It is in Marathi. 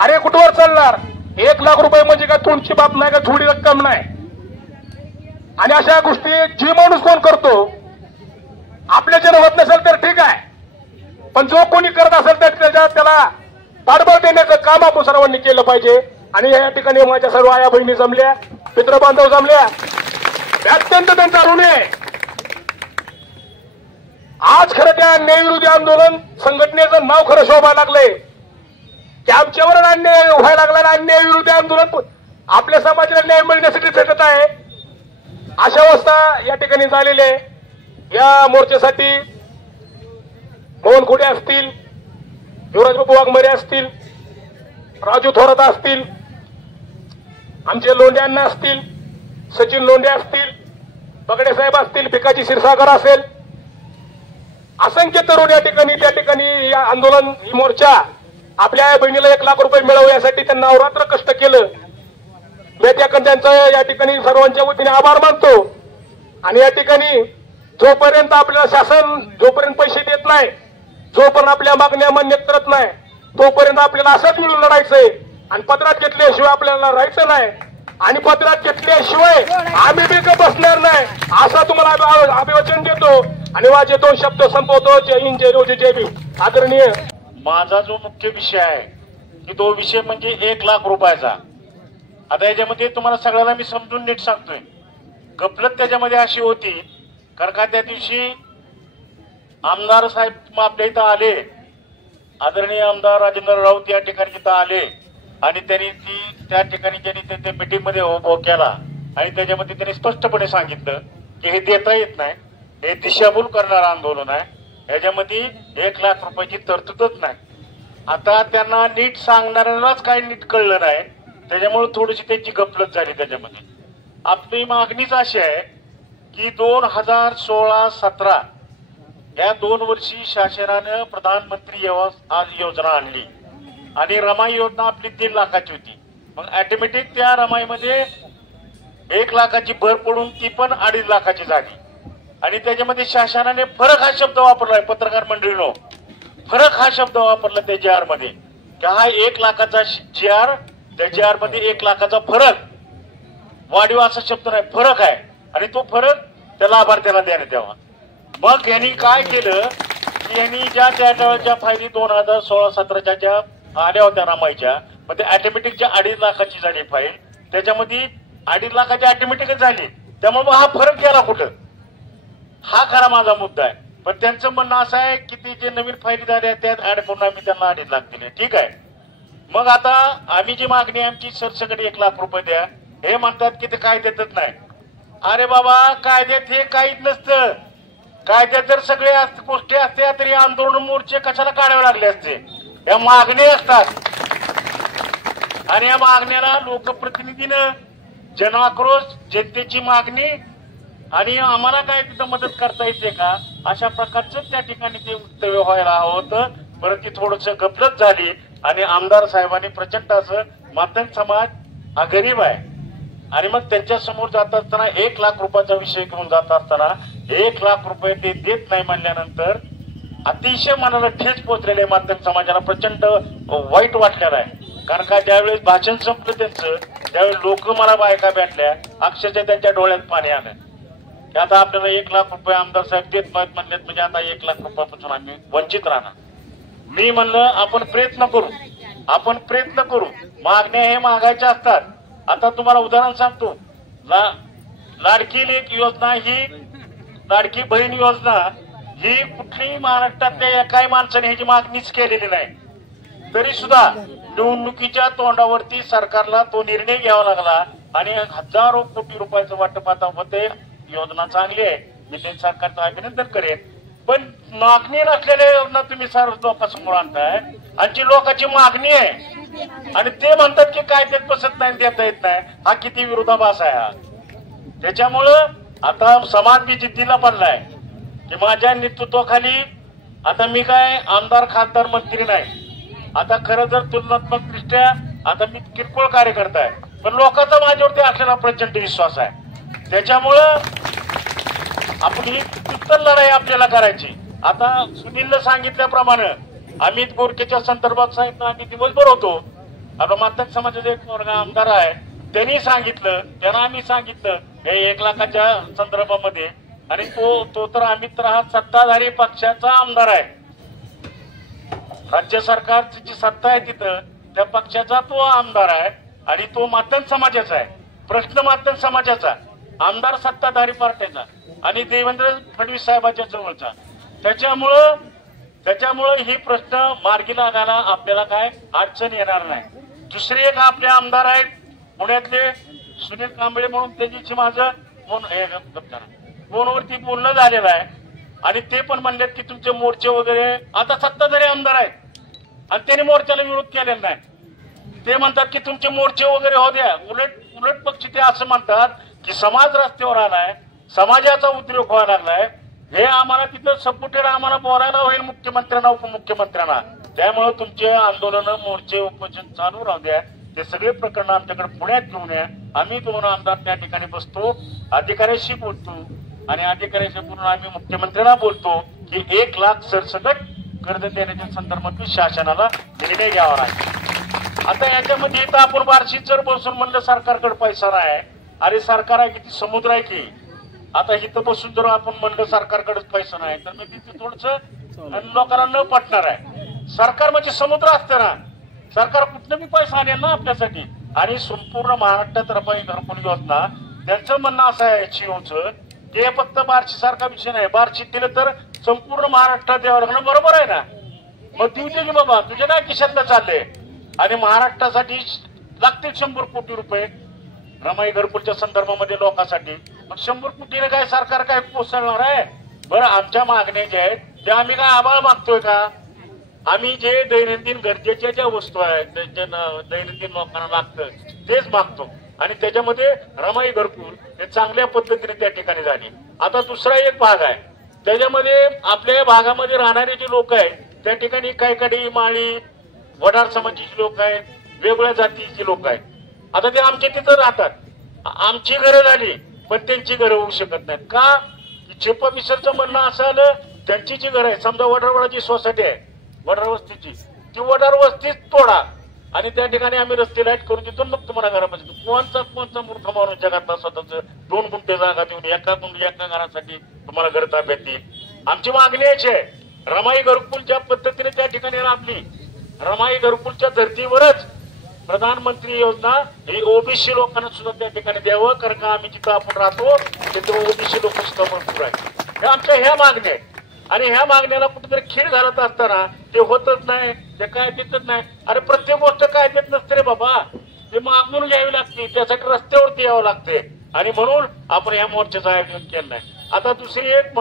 अरे कुठवर चालणार? 1,00,000 रुपये म्हणजे काय तुमची बाप नाही का, थोडी रक्कम नाही. आणि अशा गोष्टी जी माणूस कोण करतो, आपल्याच्यानं होत नसेल तर ठीक आहे, पण जो कोणी करत असेल तर त्याला पाठबळ देण्याचं काम आपण सर्वांनी केलं पाहिजे. आणि या ठिकाणी माझ्या सर्व आया बहिणी जमल्या, मित्रबांधव जमल्या, अत्यंत त्यांचा ऋणी आहे. आज खरं त्या न्यायविरोधी आंदोलन संघटनेचं नाव खरं शोभायला लागलंय की आमच्यावर अन्याय व्हायला लागला. अन्यायविरोधी आंदोलन आपल्या समाजाला न्याय मिळण्यासाठी झटत आहे. अशा अवस्था या ठिकाणी झालेली आहे. या मोर्चासाठी मोहन खोडे असतील, युवराज बाबू वाघमारे असतील, राजू थोरात असतील, आमचे लोंढे अण्णा असतील, सचिन लोंढे असतील, बगडे साहेब असतील, भिकाजी क्षीरसागर असेल, असंख्य तरुण या ठिकाणी या आंदोलन ही मोर्चा आपल्या आई बहिणीला 1,00,000 रुपये मिळावे यासाठी त्यांना अहोरात्र कष्ट केलं. मी त्यांचं या ठिकाणी सर्वांच्या वतीने आभार मानतो. आणि या ठिकाणी जोपर्यंत आपल्याला शासन जोपर्यंत पैसे देत नाही, जोपर्यंत आपल्या मागण्या मान्य करत नाही, तोपर्यंत आपल्याला असंच मिळून लढायचंय. आणि पत्रात घेतल्याशिवाय आपल्याला राहायचं नाही. आणि पत्रात घेतल्याशिवाय आम्ही बी बसणार नाही असं तुम्हाला अभिवचन देतो. आणि माझे 2 शब्द संपवतो. जय हिंद, जय रोजी, जय भीम. आदरणीय, माझा जो मुख्य विषय आहे की तो विषय म्हणजे 1,00,000 रुपयाचा. आता याच्यामध्ये तुम्हाला सगळ्यांना मी समजून नीट सांगतोय. गफलत त्याच्यामध्ये अशी होती कारण का त्या दिवशी आमदार साहेब आपल्या इथं आले, आदरणीय आमदार राजेंद्र राऊत या ठिकाणी इथं आले आणि त्यांनी त्या ठिकाणी त्यांनी मीटिंग मध्ये उभा केला आणि त्याच्यामध्ये त्यांनी स्पष्टपणे सांगितलं की हे देता येत नाही, हे दिशाभूल करणारं आंदोलन आहे, याच्यामध्ये 1,00,000 रुपयाची तरतूदच नाही. आता त्यांना नीट सांगणाऱ्यांनाच काही नीट कळलं नाही, त्याच्यामुळे थोडीशी त्यांची गफलत झाली. त्याच्यामध्ये आपली मागणीच अशी आहे की 2016-17 या 2 वर्षी शासनानं प्रधानमंत्री आवास योजना आणली आणि रमाई योजना आपली 3 लाखाची होती. मग ऑटोमॅटिक त्या रमाईमध्ये 1,00,000ची भर पडून ती पण 2.5 लाखाची झाली. आणि त्याच्यामध्ये शासनाने फरक हा शब्द वापरलाय. पत्रकार मंडळीनो, फरक हा शब्द वापरला त्या जी आर मध्ये की हा 1,00,000चा जी आर, त्या जी आर मध्ये 1,00,000चा फरक, वाढीव असा शब्द नाही, फरक आहे. आणि तो फरक त्या लाभार्थ्याला देण्यात यावा. मग यांनी काय केलं की यांनी ज्या फायली 2016-17च्या ज्या आल्या होत्या रमाईच्या, मग ते ऑटोमॅटिकच्या 2.5 लाखाची झाली फाईल, त्याच्यामध्ये 2.5 लाखाची ऑटोमॅटिकच झाली. त्यामुळे हा फरक गेला कुठं, हा खरा माझा मुद्दा आहे. पण त्यांचं म्हणणं असं आहे की ते जे नवीन फायली झाल्या त्यात ऍड करून आम्ही त्यांना 2.5 लाख दिले. ठीक आहे, मग आता आम्ही जी मागणी आमची सरसकट 1,00,000 रुपये द्या, हे म्हणतात की ते कायद्यातच नाही. अरे बाबा, कायद्यात हे काहीच नसतं. कायद्यात जर सगळे गोष्टी असत्या तरी आंदोलन मोर्चे कशाला काढावे लागले असते. या मागण्या असतात आणि या मागण्याला लोकप्रतिनिधीनं जनआक्रोश, जनतेची मागणी आणि आम्हाला काय तिथं मदत करता येते का, अशा प्रकारचं त्या ठिकाणी ते वक्तव्य व्हायला हवं होतं. परत ती थोडंसं गफलत झाली आणि आमदार साहेबांनी प्रचंड असं मातंग समाज हा गरीब आहे आणि मग त्यांच्या समोर जात असताना 1,00,000 रुपयाचा विषय घेऊन जात असताना 1,00,000 रुपये ते देत नाही म्हणल्यानंतर अतिशय मनाला ठेच पोहोचलेले मातंग समाजाला प्रचंड वाईट वाटलेलं आहे. कारण का ज्यावेळेस भाषण संपलं त्यांचं, त्यावेळेस लोक मला बायका भेटल्या, अक्षरशः त्यांच्या डोळ्यात पाणी आलं की आता आपल्याला 1,00,000 रुपये आमदार साहेब देत नाहीत म्हणलेत म्हणजे आता 1,00,000 रुपयापासून आम्ही वंचित राहणार. मी म्हणलं आपण प्रयत्न करू. मागण्या हे मागायच्या असतात. आता तुम्हाला उदाहरण सांगतो, लाडकी लेक योजना ही, लाडकी बहीण योजना ही कुठलीही महाराष्ट्रातल्या एकाही माणसाने ह्याची मागणीच केलेली नाही. तरी सुद्धा निवडणुकीच्या तोंडावरती सरकारला तो निर्णय घ्यावा लागला आणि हजारो कोटी रुपयाचं वाटप आता होते. योजना चांगली आहे, मी ते सरकारचं अभिनंदन करेन. पण मागणी नसलेल्या योजना तुम्ही सर्व लोकांसमोर आणताय आणि जी लोकांची मागणी आहे आणि ते म्हणतात की कायद्यात बसत नाही, देता येत नाही. हा किती विरोधाभास आहे हा. त्याच्यामुळं आता समाज बी जिद्दीला पडलाय की माझ्या नेतृत्वाखाली आता मी काय आमदार, खासदार, मंत्री नाही. आता खरं जर तुलनात्मक दृष्ट्या आता मी किरकोळ कार्यकर्ता आहे, पण लोकांचा माझ्यावरती असलेला प्रचंड विश्वास आहे. त्याच्यामुळं आपली उत्तर लढाई आपल्याला करायची. आता सुनीलनं सांगितल्याप्रमाणे अमित गोरखेच्या संदर्भात साहेब आम्ही दिवसभर होतो आता मातक समाजाचा एक वर्ग आमदार आहे, त्यांना आम्ही सांगितलं हे 1 लाखाच्या संदर्भामध्ये, आणि तो तर आम्ही हा सत्ताधारी पक्षाचा आमदार आहे. राज्य सरकारची जी सत्ता आहे तिथं त्या पक्षाचा तो आमदार आहे आणि तो मातंग समाजाचा आहे. प्रश्न मातंग समाजाचा, आमदार सत्ताधारी पार्टीचा आणि देवेंद्र फडणवीस साहेबांच्या जवळचा. त्याच्यामुळं ही प्रश्न मार्गी लागायला आपल्याला काय अडचण येणार नाही. दुसरे एक आपले आमदार आहेत पुण्यातले सुनील कांबळे म्हणून, त्याची माझं फोनवरती बोलणं झालेलं आहे आणि ते पण म्हणलेत की तुमचे मोर्चे वगैरे, आता सत्ताधारी आमदार आहेत आणि त्यांनी मोर्चाला विरोध केलेला नाही. ते म्हणतात की तुमचे मोर्चे वगैरे हो द्या. उलट पक्ष ते असं म्हणतात की समाज रस्त्यावर आलाय, समाजाचा उद्योग व्हायला लागलाय, हे आम्हाला तिथं सपोर्टेड आम्हाला बोलायला होईल मुख्यमंत्र्यांना उपमुख्यमंत्र्यांना. त्यामुळे तुमचे आंदोलन मोर्चे उपोषण चालू राहू द्या. ते सगळे प्रकरण आमच्याकडे पुण्यात घेऊन या. आम्ही 2 आमदार त्या ठिकाणी बसतो, अधिकाऱ्याशी बोलतो आणि अधिकाऱ्याशी बोलून आम्ही मुख्यमंत्र्यांना बोलतो की 1 लाख सरसकट कर्ज देण्याच्या संदर्भात शासनाला निर्णय घ्यावा लागेल. आता याच्यामध्ये इथं आपण बार्शीत जर बसून म्हणलं सरकारकडे पैसा नाही, अरे सरकार आहे किती समुद्र आहे की. आता इथं बसून जर आपण म्हणलं सरकारकडेच पैसा नाही तर मग तिथे थोडस लोकांना न पटणार आहे. सरकार म्हणजे समुद्र असतं ना, सरकार कुठनं बी पैसा आणेल ना आपल्यासाठी. आणि संपूर्ण महाराष्ट्रात रमाई घरकुल योजना, त्यांचं म्हणणं असं आहे सीओचं, ते फक्त बार्शी सारखा विषय नाही, बार्शीत दिलं तर संपूर्ण महाराष्ट्रात द्यावं लागणं. बरोबर आहे ना, मग देऊ दे की बाबा, तुझ्या काय खिशातलं चाललंय. आणि महाराष्ट्रासाठी लागतील 100 कोटी रुपये रमाई घरकुलच्या संदर्भामध्ये लोकांसाठी. मग 100 कोटीने काय सरकार काय पोचणार आहे. बरं, आमच्या मागण्या ज्या आहेत त्या आम्ही काय आभाळ मागतोय का. आम्ही जे दैनंदिन गरजेच्या ज्या वस्तू आहेत, दैनंदिन लोकांना लागतं तेच मागतो. आणि त्याच्यामध्ये रमाई घरकुल हे चांगल्या पद्धतीने त्या ठिकाणी झाली. आता दुसरा एक भाग आहे, त्याच्यामध्ये आपल्या भागामध्ये राहणारे जे लोक आहेत त्या ठिकाणी काही माळी वडार समाजाची लोक आहेत, वेगवेगळ्या जातीची लोक आहेत. आता ते आमच्या तिथं राहतात, आमची घरं झाली पण त्यांची घरं होऊ शकत नाहीत का. चिप ऑफिसरचं म्हणणं असं आलं, त्यांची जी घरं आहे, समजा वडारवाडाची सोसायटी आहे वडार वस्तीची, ती वडार वस्तीच तोडा आणि त्या ठिकाणी आम्ही रस्ते लाईट करून देतो, मग तुम्हाला घरापासून. कोणचा मूर्ख माणूस जगातला स्वतःच 2 गुंठे जागा देऊन एका घरासाठी तुम्हाला घर ताब्यात देईल. आमची मागणी याची आहे, रमाई घरकुल ज्या पद्धतीने त्या ठिकाणी राबली, रमाई घरकुलच्या धर्तीवरच प्रधानमंत्री योजना ही ओबीसी लोकांना सुद्धा त्या ठिकाणी द्यावं. कारण का आम्ही जिथं आपण राहतो तिथं ओबीसी लोक सुद्धा भरपूर आहे. हे आमच्या ह्या मागण्या आहेत आणि ह्या मागण्याला कुठेतरी खीळ घालत असताना ते होतच नाही, ते काय देतच नाही. अरे प्रत्येक गोष्ट काय देत नसते रे बाबा, ते मागून घ्यावी लागते, त्यासाठी रस्त्यावरती यावं लागते. आणि म्हणून आपण ह्या मोर्चाचं आयोजन केलं आहे. आता दुसरी एक